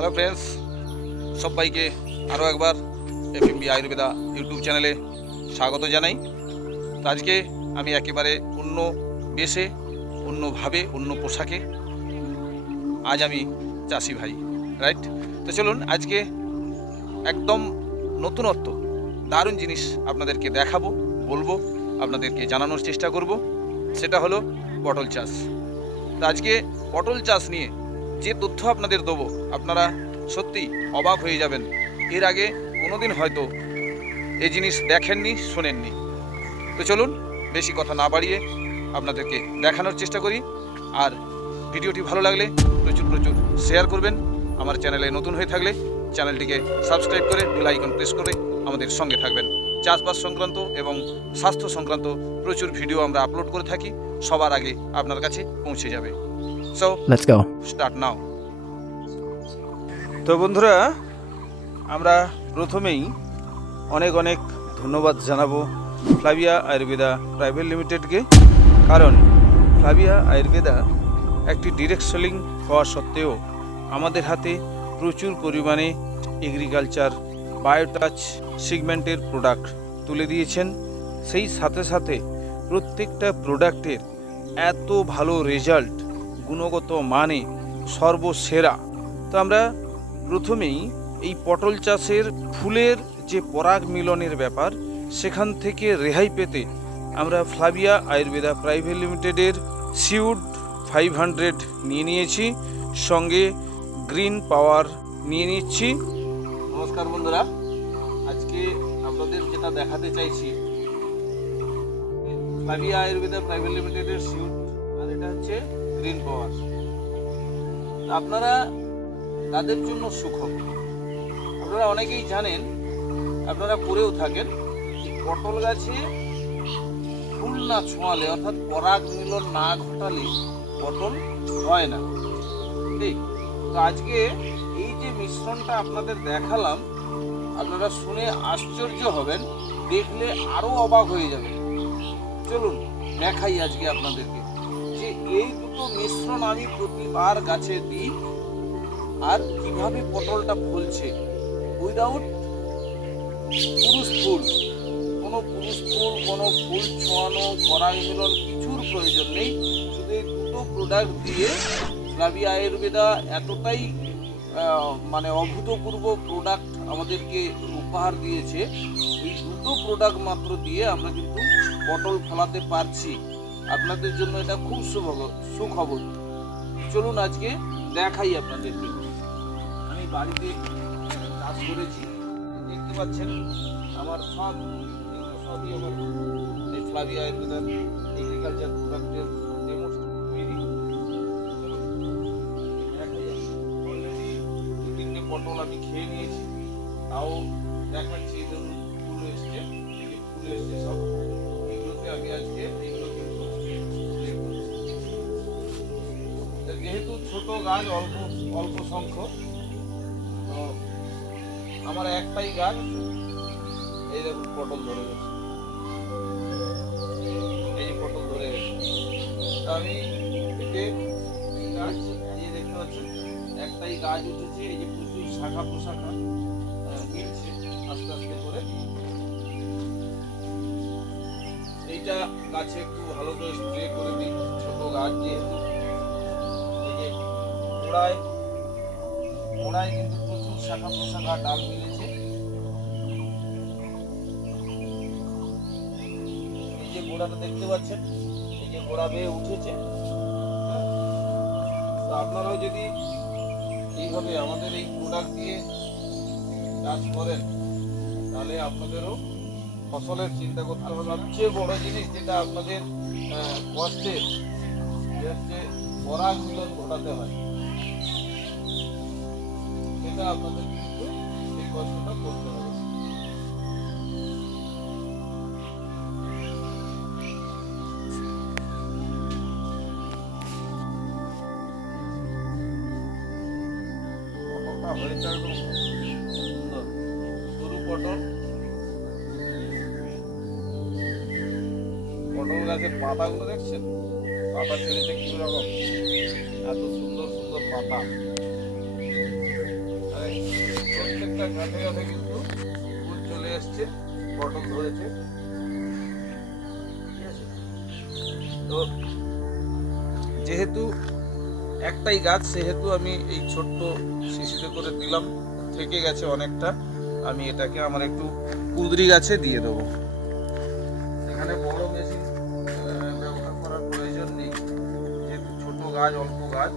Hello friends, সবাইকে আরও একবার এফএমবি আয়ুর্বেদা ইউটিউব চ্যানেলে স্বাগত জানাই। তো আজকে আমি একেবারে অন্য বেশে, অন্যভাবে, অন্য পোশাকে আজ আমি চাষি ভাই, রাইট? তো চলুন আজকে একদম নতুনত্ব দারুণ জিনিস আপনাদেরকে দেখাবো, বলবো, আপনাদেরকে জানানোর চেষ্টা করব। সেটা হলো পটল চাষ। তো আজকে পটল চাষ নিয়ে যে তথ্য আপনাদের দেবো, আপনারা সত্যি অবাক হয়ে যাবেন। এর আগে কোনোদিন হয়তো এই জিনিস দেখেননি, শোনেননি। তো চলুন বেশি কথা না বাড়িয়ে আপনাদেরকে দেখানোর চেষ্টা করি। আর ভিডিওটি ভালো লাগলে প্রচুর প্রচুর শেয়ার করবেন। আমার চ্যানেলে নতুন হয়ে থাকলে চ্যানেলটিকে সাবস্ক্রাইব করে বেল আইকন প্রেস করে আমাদের সঙ্গে থাকবেন। চাষবাস সংক্রান্ত এবং স্বাস্থ্য সংক্রান্ত প্রচুর ভিডিও আমরা আপলোড করে থাকি, সবার আগে আপনার কাছে পৌঁছে যাবে। So let's go, start now. তো বন্ধুরা, আমরা প্রথমেই অনেক অনেক ধন্যবাদ জানাবো ফ্লাভিয়া আয়ুর্বেদা প্রাইভেট লিমিটেডকে। কারণ ফ্লাভিয়া আয়ুর্বেদা একটি ডিরেক্ট সেলিং হওয়া সত্ত্বেও আমাদের হাতে প্রচুর পরিমাণে এগ্রিকালচার বায়োটাচ সিগমেন্টের প্রোডাক্ট তুলে দিয়েছেন। সেই সাথে সাথে প্রত্যেকটা প্রোডাক্টের এত ভালো রেজাল্ট, গুণগত মানে সর্বসেরা। তো আমরা প্রথমেই এই পটল চাষের ফুলের যে পরাগ মিলনের ব্যাপার, সেখান থেকে রেহাই পেতে আমরা ফ্লাভিয়া আয়ুর্বেদা প্রাইভেট লিমিটেডের সিউড 500 নিয়ে নিয়েছি, সঙ্গে গ্রিন পাওয়ার নিয়ে নিচ্ছি। নমস্কার বন্ধুরা, আজকে আপনাদের যেটা দেখাতে চাইছি ফ্লাভিয়া আয়ুর্বেদা প্রাইভেট লিমিটেডের সিউড, আর এটা হচ্ছে গ্রিন পাওয়ার। আপনারা তাদের জন্য সুখবর, আপনারা অনেকেই জানেন, আপনারা করেও থাকেন, পটল গাছে ফুল না ছোঁয়ালে অর্থাৎ পরাগ মিলন না ঘটালে পটল হয় না, ঠিক? তো আজকে এই যে মিশ্রণটা আপনাদের দেখালাম, আপনারা শুনে আশ্চর্য হবেন, দেখলে আরও অবাক হয়ে যাবেন। চলুন দেখাই আজকে আপনাদেরকে যে এই দুটো মিশ্রণ আমি প্রতিবার গাছে দিই আর কিভাবে পটলটা ফলছে উইদাউট পুরুষ ফুল। কোনো পুরুষ ফুল, কোনো ফুল ছোঁয়ানো, পরাগ মিলন কিছুর প্রয়োজন নেই। শুধু এই দুটো প্রোডাক্ট দিয়ে ফ্লাভিয়া আয়ুর্বেদা এতটাই মানে অভূতপূর্ব প্রোডাক্ট আমাদেরকে উপহার দিয়েছে। এই দুটো প্রোডাক্ট মাত্র দিয়ে আমরা কিন্তু পটল ফলাতে পারছি। আপনাদের জন্য এটা খুব সুখবর। চলুন আজকে দেখাই আপনাদেরকে। আমি বাড়িতে চাষ করেছি, দেখতে পাচ্ছেন আমার সবই আমার এই ফ্লাভিয়া আয়ুর্বেদার এগ্রিকালচার প্রোডাক্টের ডেমো তৈরি। অলরেডি 2-3টে পটল আমি খেয়ে নিয়েছি, তাও দেখাচ্ছি। ধরুন ফুল এসছে, ফুল এসছে সব, এগুলোতে আমি আজকে এইগুলো কিন্তু যেহেতু ছোট গাছ, অল্প সংখ্যক, তো আমার একটাই গাছ, এই দেখুন পটল ধরে গেছে, এই যে পটল ধরে গেছে। আমি এতে গাছ, এই যে দেখতে পাচ্ছেন একটাই গাছ উঠেছে, এই যে প্রচুর শাখা প্রশাখা মিলছে আস্তে আস্তে করে। এইটা গাছে একটু ভালো করে স্প্রে করে দিই, ছোট গাছ যেহেতু। এই যে গোড়ায় কিন্তু প্রচুর শাখা প্রশাখা ডাল মিলেছে। এই যে গোড়াটা দেখতে পাচ্ছেন, এই যে গোড়া বেয়ে উঠেছে। তো আপনারাও যদি এইভাবে আমাদের এই প্রোডাক্ট দিয়ে চাষ করেন, তাহলে আপনাদেরও ফসলের চিন্তা করতে হবে। সবচেয়ে বড় জিনিস যেটা আপনাদের কষ্টের, হচ্ছে পরাগ মিলন ঘটাতে হয়, সেটা আপনাদের কিন্তু সেই কষ্টটা করতে হবে। পটলটা হয়েছে একদম সুন্দর, সরু পটল। পটল গাছের পাতাগুলো দেখছেন, পাতা ছেড়েছে কি রকম, এত সুন্দর সুন্দর পাতা। প্রত্যেকটা গাছে গাছে কিন্তু ফুল চলে এসছে, পটল ধরেছে। ঠিক আছে, তো যেহেতু একটাই গাছ সেহেতু আমি এই ছোট্ট শিশিতে করে দিলাম, থেকে গেছে অনেকটা, আমি এটাকে আমার একটু কুঁদরি গাছে দিয়ে দেবো। এখানে বড় মেশিন ব্যবহার করার প্রয়োজন নেই, যেহেতু ছোট গাছ, অল্প গাছ,